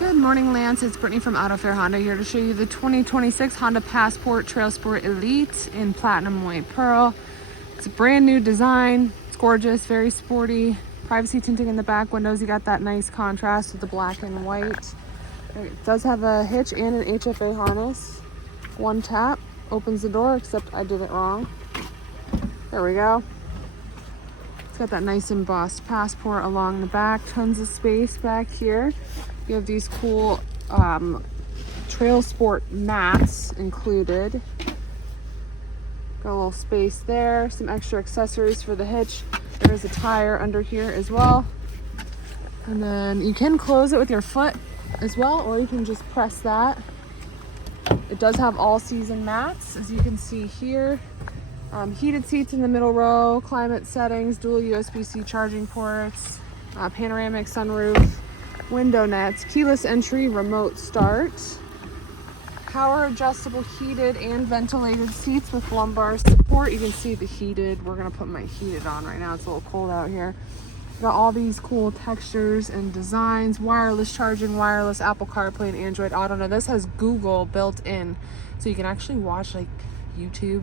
Good morning, Lance. It's Brittany from Autofair Honda here to show you the 2026 Honda Passport Trail Sport Elite in Platinum White Pearl. It's a brand new design. It's gorgeous, very sporty. Privacy tinting in the back windows. You got that nice contrast with the black and white. It does have a hitch and an HFA harness. One tap opens the door, except I did it wrong. There we go. It's got that nice embossed passport along the back. Tons of space back here. You have these cool trail sport mats included. Got a little space there. Some extra accessories for the hitch. There is a tire under here as well. And then you can close it with your foot as well, or you can just press that. It does have all season mats, as you can see here. Heated seats in the middle row, climate settings, dual USB-C charging ports, panoramic sunroof, window nets, keyless entry, remote start, power adjustable heated and ventilated seats with lumbar support. You can see the heated. We're gonna put my heated on right now. It's a little cold out here. Got all these cool textures and designs, wireless charging, wireless Apple CarPlay and Android Auto. Now this has Google built in, so you can actually watch like YouTube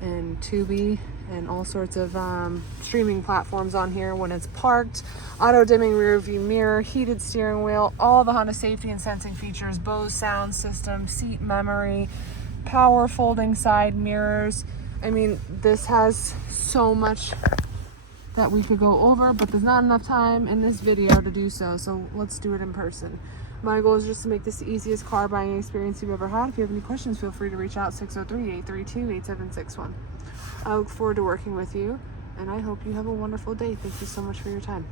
and Tubi and all sorts of streaming platforms on here when it's parked. Auto dimming rear view mirror, heated steering wheel, all the Honda safety and sensing features, Bose sound system, seat memory, power folding side mirrors. I mean, this has so much that we could go over, but there's not enough time in this video to do so, so let's do it in person. My goal is just to make this the easiest car buying experience you've ever had. If you have any questions, feel free to reach out 603-832-8761. I look forward to working with you, and I hope you have a wonderful day. Thank you so much for your time.